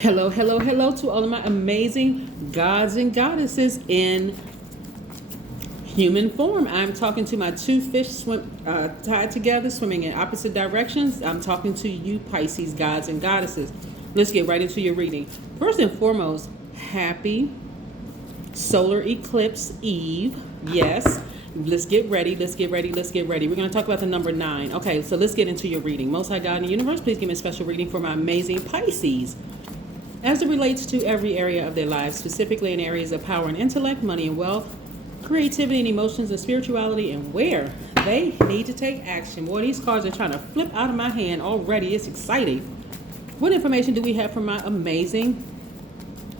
Hello, hello, hello to all of my amazing gods and goddesses in human form. I'm talking to my two fish tied together, swimming in opposite directions. I'm talking to you, Pisces gods and goddesses. Let's get right into your reading. First and foremost, happy solar eclipse eve. Yes. Let's get ready. Let's get ready. Let's get ready. We're going to talk about the number 9. Okay, so let's get into your reading. Most High God in the universe, please give me a special reading for my amazing Pisces, as it relates to every area of their lives, specifically in areas of power and intellect, money and wealth, creativity and emotions and spirituality, and where they need to take action. Boy, these cards are trying to flip out of my hand already. It's exciting. What information do we have from my amazing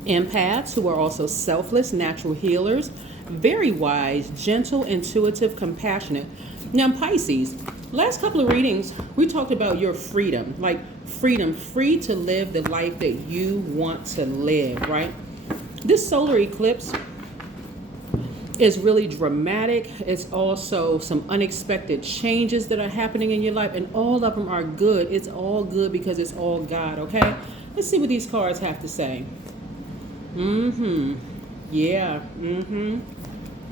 empaths, who are also selfless, natural healers, very wise, gentle, intuitive, compassionate? Now, Pisces, last couple of readings, we talked about your freedom, like freedom, free to live the life that you want to live, right? This solar eclipse is really dramatic. It's also some unexpected changes that are happening in your life, and all of them are good. It's all good because it's all God, okay? Let's see what these cards have to say. Yeah.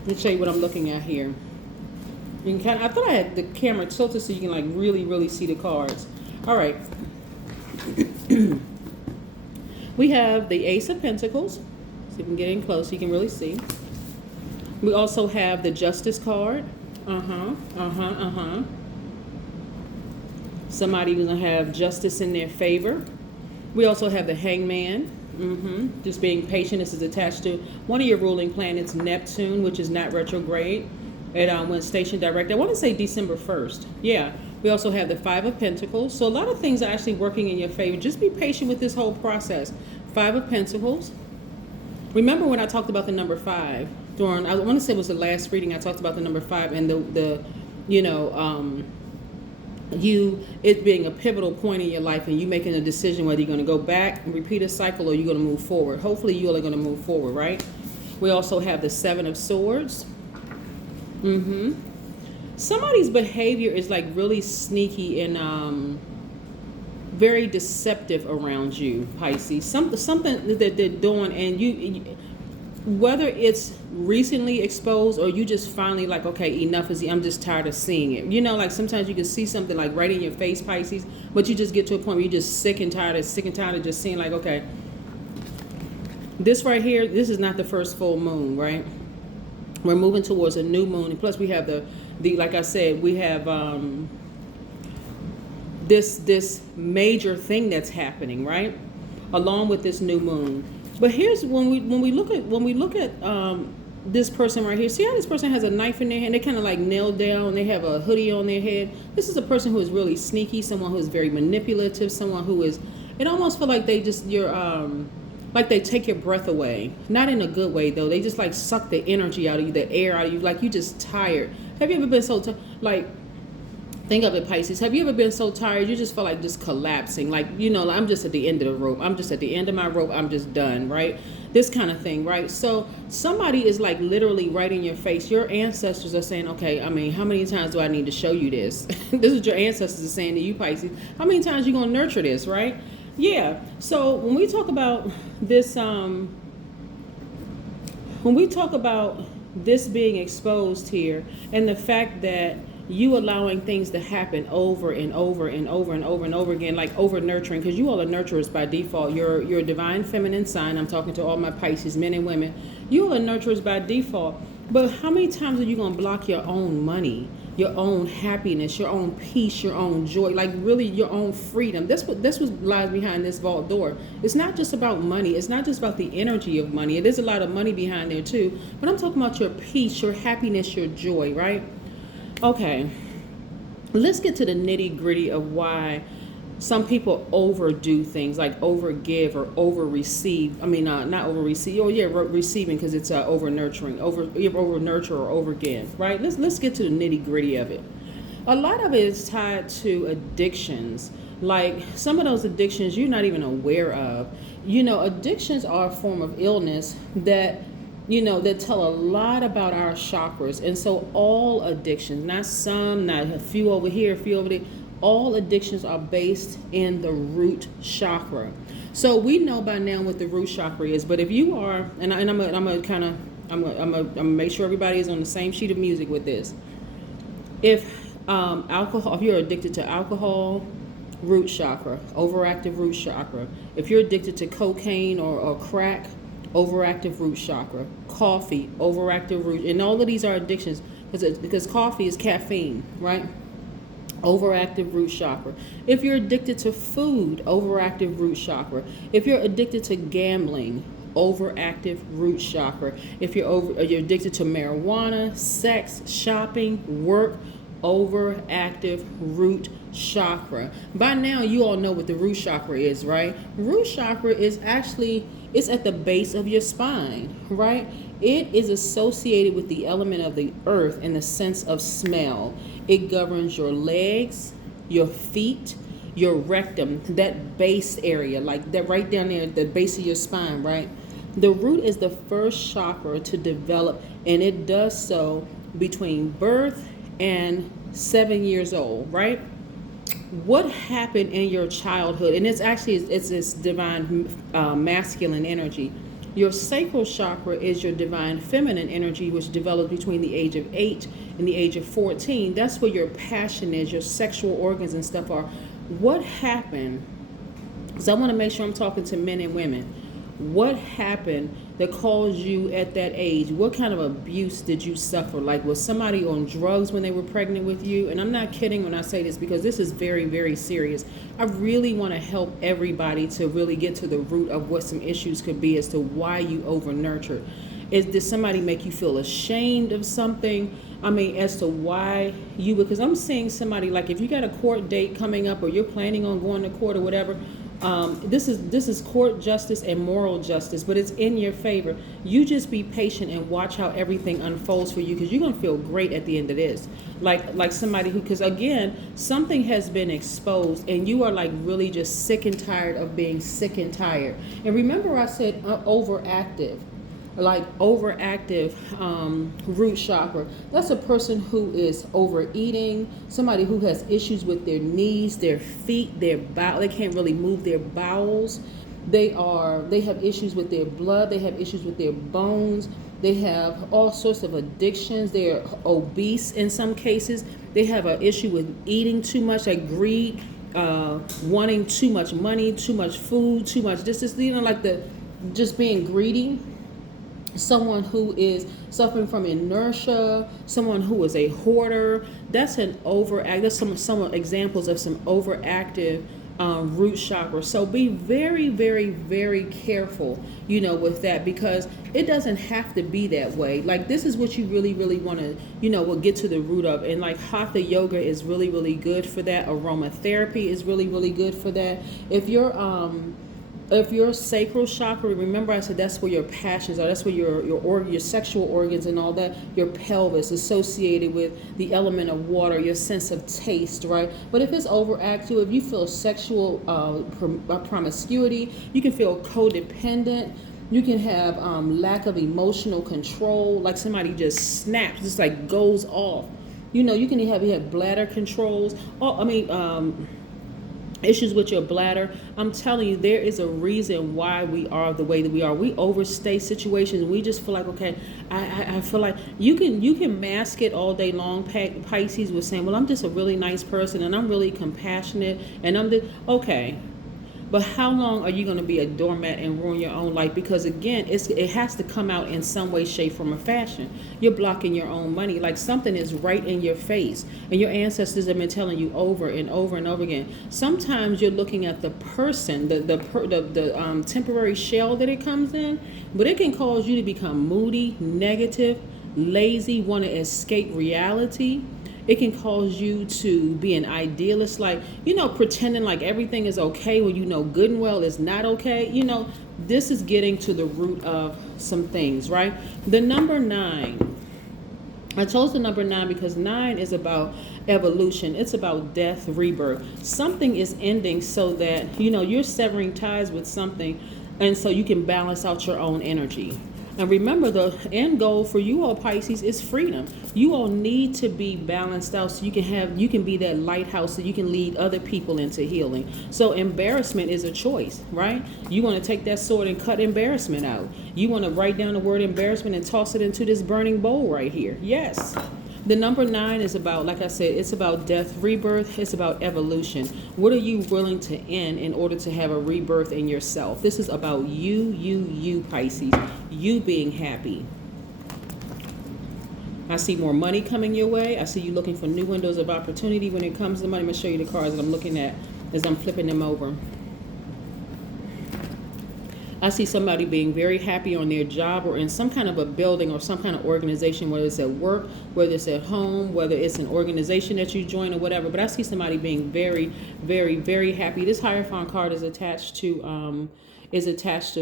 Let's show you what I'm looking at here. You can I thought I had the camera tilted so you can like really see the cards. All right. We have the Ace of Pentacles. See if we can get in close so you can really see. We also have the Justice card. Somebody who's gonna have justice in their favor. We also have the Hangman. Just being patient. This is attached to one of your ruling planets, Neptune, which is not retrograde. It went station direct. I want to say December 1st. Yeah. We also have the Five of Pentacles. So a lot of things are actually working in your favor. Just be patient with this whole process. Five of Pentacles. Remember when I talked about the number 5 during, I want to say it was the last reading, I talked about the number 5 and it being a pivotal point in your life and you making a decision whether you're going to go back and repeat a cycle or you're going to move forward. Hopefully you are going to move forward, right? We also have the Seven of Swords. Somebody's behavior is like really sneaky and very deceptive around you, Pisces. Something that they're doing, and you whether it's recently exposed or you just finally like, okay, enough is, I'm just tired of seeing it. You know, like sometimes you can see something like right in your face, Pisces, but you just get to a point where you're just sick and tired of just seeing like, okay, this right here, this is not the first full moon, right? We're moving towards a new moon, and plus we have the like I said, we have this major thing that's happening, right, along with this new moon. But here's when we look at this person right here. See how this person has a knife in their hand? They kind of like nailed down. They have a hoodie on their head. This is a person who is really sneaky, someone who is very manipulative, someone who is. It almost feel like they just like they take your breath away. Not in a good way though. They just like suck the energy out of you, the air out of you. Like you just tired. Have you ever been so like? Think of it, Pisces. Have you ever been so tired you just feel like just collapsing? Like, you know, I'm just at the end of the rope. I'm just at the end of my rope. I'm just done, right? This kind of thing, right? So somebody is like literally right in your face. Your ancestors are saying, okay, I mean, how many times do I need to show you this? This is what your ancestors are saying to you, Pisces. How many times are you going to nurture this, right? Yeah. So when we talk about this, when we talk about this being exposed here and the fact that you allowing things to happen over and over and over and over and over again, like over nurturing, because you all are nurturers by default. You're a divine feminine sign. I'm talking to all my Pisces, men and women. You all are nurturers by default. But how many times are you going to block your own money, your own happiness, your own peace, your own joy, like really your own freedom? That's what lies behind this vault door. It's not just about money. It's not just about the energy of money. There's a lot of money behind there too. But I'm talking about your peace, your happiness, your joy, right? Okay, let's get to the nitty gritty of why some people overdo things, like overgive or over receive. I mean, not over receive. Oh yeah, receiving, because it's over nurturing, over nurture or over give, right? Let's get to the nitty gritty of it. A lot of it is tied to addictions. Like some of those addictions you're not even aware of. You know, addictions are a form of illness that tell a lot about our chakras. And so all addictions, not some, not a few over here, a few over there, all addictions are based in the root chakra. So we know by now what the root chakra is, but if you are, I'm gonna make sure everybody is on the same sheet of music with this. If alcohol, if you're addicted to alcohol, root chakra, overactive root chakra. If you're addicted to cocaine or crack, overactive root chakra. Coffee, overactive root, and all of these are addictions because coffee is caffeine, right? Overactive root chakra. If you're addicted to food, overactive root chakra. If you're addicted to gambling, overactive root chakra. If you're addicted to marijuana, sex, shopping, work, overactive root chakra. By now you all know what the root chakra is, right? Root chakra is actually, it's at the base of your spine, right? It is associated with the element of the earth in the sense of smell. It governs your legs, your feet, your rectum, that base area, like that right down there at the base of your spine, right? The root is the first chakra to develop, and it does so between birth and 7 years old, right? What happened in your childhood, and it's actually it's this divine masculine energy. Your sacral chakra is your divine feminine energy, which develops between the age of 8 and the age of 14. That's where your passion is, your sexual organs and stuff are. What happened? Because I want to make sure I'm talking to men and women. What happened that caused you at that age? What kind of abuse did you suffer? Like, was somebody on drugs when they were pregnant with you? And I'm not kidding when I say this, because this is very, very serious. I really want to help everybody to really get to the root of what some issues could be as to why you over-nurtured. Did somebody make you feel ashamed of something? I mean, as to why you, because I'm seeing somebody, like if you got a court date coming up or you're planning on going to court or whatever, this is court justice and moral justice, but it's in your favor. You just be patient and watch how everything unfolds for you, because you're gonna feel great at the end of this. Like somebody who, because again, something has been exposed, and you are like really just sick and tired of being sick and tired. And remember, I said overactive. Like overactive root chakra. That's a person who is overeating, somebody who has issues with their knees, their feet, their bowel. They can't really move their bowels. They have issues with their blood. They have issues with their bones. They have all sorts of addictions. They're obese in some cases. They have an issue with eating too much, like greed, wanting too much money, too much food, too much this, like just being greedy. Someone who is suffering from inertia, someone who is a hoarder. That's an overactive. That's some examples of some overactive root chakra. So be very, very, very careful, with that, because it doesn't have to be that way. Like, this is what you really, really want to, will get to the root of. And like hatha yoga is really, really good for that. Aromatherapy is really, really good for that. If your sacral chakra, remember I said that's where your passions are, that's where your sexual organs and all that, your pelvis associated with the element of water, your sense of taste, right? But if it's overactive, if you feel sexual promiscuity, you can feel codependent, you can have lack of emotional control, like somebody just snaps, just like goes off. You can have bladder controls. Issues with your bladder. I'm telling you, there is a reason why we are the way that we are. We overstay situations. We just feel like, okay, I feel like you can mask it all day long. Pisces was saying, well, I'm just a really nice person and I'm really compassionate and okay. But how long are you going to be a doormat and ruin your own life? Because again, it has to come out in some way, shape, form, or fashion. You're blocking your own money. Like something is right in your face, and your ancestors have been telling you over and over and over again. Sometimes you're looking at the person, the temporary shell that it comes in, but it can cause you to become moody, negative, lazy, want to escape reality. It can cause you to be an idealist, like, pretending like everything is okay when good and well is not okay. This is getting to the root of some things, right? The number 9. I chose the number 9 because 9 is about evolution. It's about death, rebirth. Something is ending so that, you're severing ties with something, and so you can balance out your own energy. And remember, the end goal for you all Pisces is freedom. You all need to be balanced out so you can be that lighthouse so you can lead other people into healing. So embarrassment is a choice, right? You want to take that sword and cut embarrassment out. You want to write down the word embarrassment and toss it into this burning bowl right here. Yes. The number 9 is about, like I said, it's about death, rebirth. It's about evolution. What are you willing to end in order to have a rebirth in yourself? This is about you, Pisces. You being happy. I see more money coming your way. I see you looking for new windows of opportunity when it comes to money. I'm going to show you the cards that I'm looking at as I'm flipping them over. I see somebody being very happy on their job or in some kind of a building or some kind of organization, whether it's at work, whether it's at home, whether it's an organization that you join or whatever. But I see somebody being very, very, very happy. This Hierophant card is attached to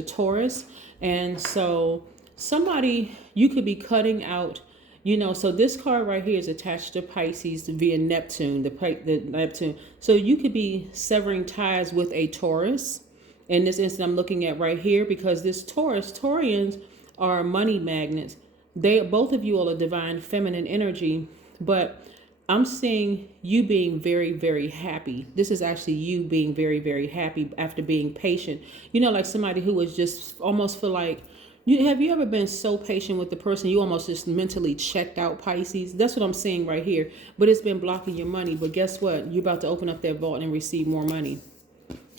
Taurus. And so somebody, you could be cutting out, so this card right here is attached to Pisces via Neptune, the Neptune. So you could be severing ties with a Taurus. In this instant, I'm looking at right here because this Taurians are money magnets. Both of you all are divine feminine energy, but I'm seeing you being very, very happy. This is actually you being very, very happy after being patient. Like somebody who is just almost feel like, have you ever been so patient with the person you almost just mentally checked out, Pisces? That's what I'm seeing right here. But it's been blocking your money. But guess what? You're about to open up that vault and receive more money.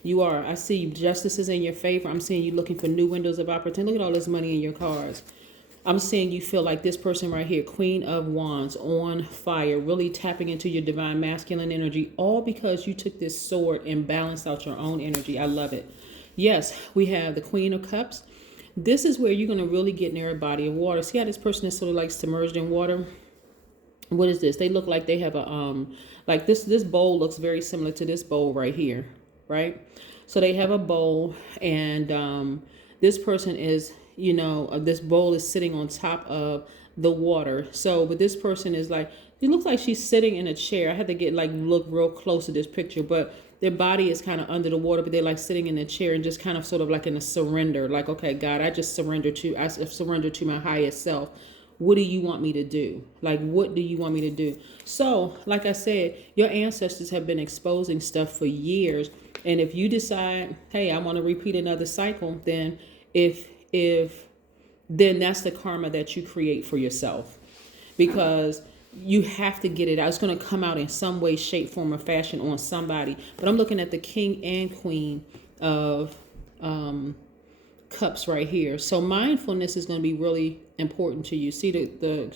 You are. I see justice is in your favor. I'm seeing you looking for new windows of opportunity. Look at all this money in your cards. I'm seeing you feel like this person right here, Queen of Wands, on fire, really tapping into your divine masculine energy, all because you took this sword and balanced out your own energy. I love it. Yes, we have the Queen of Cups. This is where you're going to really get near a body of water. See how this person is sort of like submerged in water? What is this? They look like they have a, like this bowl looks very similar to this bowl right here. Right? So they have a bowl and this person is, this bowl is sitting on top of the water. So, but this person is like, it looks like she's sitting in a chair. I had to look real close at this picture, but their body is kind of under the water, but they're like sitting in a chair and just kind of sort of like in a surrender. Like, okay, God, I surrender to my highest self. What do you want me to do? Like, what do you want me to do? So, like I said, your ancestors have been exposing stuff for years. And if you decide, hey, I want to repeat another cycle, then then that's the karma that you create for yourself. Because you have to get it out. It's going to come out in some way, shape, form, or fashion on somebody. But I'm looking at the King and Queen of Cups right here. So mindfulness is going to be really important to you. See the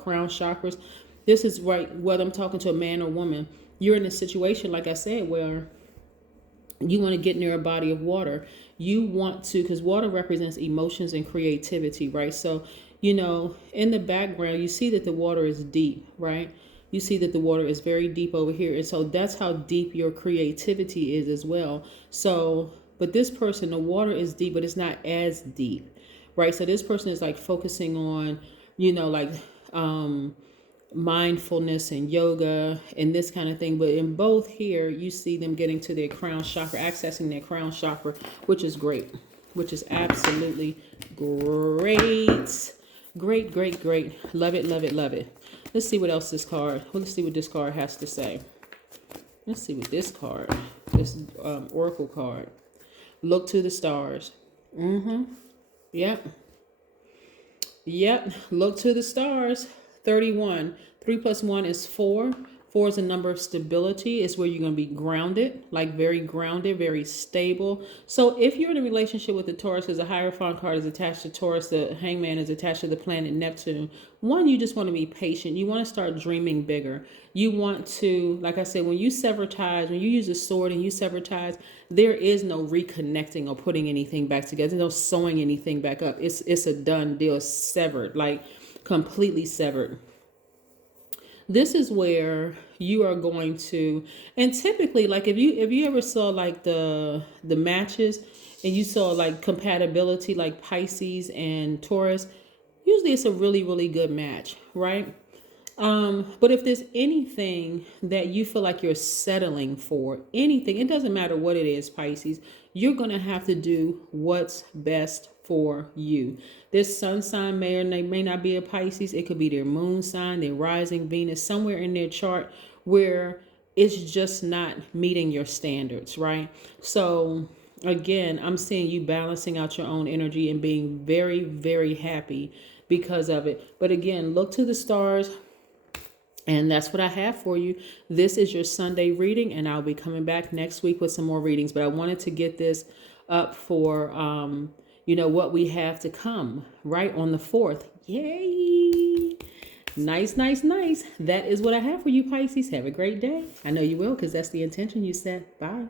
crown chakras? This is right, whether I'm talking to a man or woman, you're in a situation, like I said, where you want to get near a body of water. You want to, because water represents emotions and creativity, right? So, in the background, you see that the water is deep, right? You see that the water is very deep over here. And so that's how deep your creativity is as well. So, but this person, the water is deep, but it's not as deep, right? So this person is like focusing on, mindfulness and yoga and this kind of thing. But in both here, you see them getting to their crown chakra, accessing their crown chakra, which is great, which is absolutely great. Great, great, great. Love it, love it, love it. Let's see what else this card, let's see what this card has to say. Let's see what this card, this oracle card. Look to the stars. Yep. Look to the stars. 31. 3 plus 1 is 4. 4 is a number of stability. It's where you're going to be grounded, like very grounded, very stable. So if you're in a relationship with the Taurus, because the Hierophant card is attached to Taurus, the Hangman is attached to the planet Neptune. One, you just want to be patient. You want to start dreaming bigger. You want to, like I said, when you sever ties, when you use a sword and you sever ties, there is no reconnecting or putting anything back together. There's no sewing anything back up. It's a done deal. It's severed, like completely severed. This is where you are going to, and typically, like if you ever saw like the matches and you saw like compatibility, like Pisces and Taurus, usually it's a really, really good match, right? But if there's anything that you feel like you're settling for, anything, it doesn't matter what it is, Pisces, you're going to have to do what's best for you. This sun sign may not be a Pisces. It could be their moon sign, their rising Venus, somewhere in their chart where it's just not meeting your standards, right? So again, I'm seeing you balancing out your own energy and being very, very happy because of it. But again, look to the stars. And that's what I have for you. This is your Sunday reading, and I'll be coming back next week with some more readings. But I wanted to get this up for, what we have to come, right, on the 4th. Yay! Nice, nice, nice. That is what I have for you, Pisces. Have a great day. I know you will, because that's the intention you set. Bye.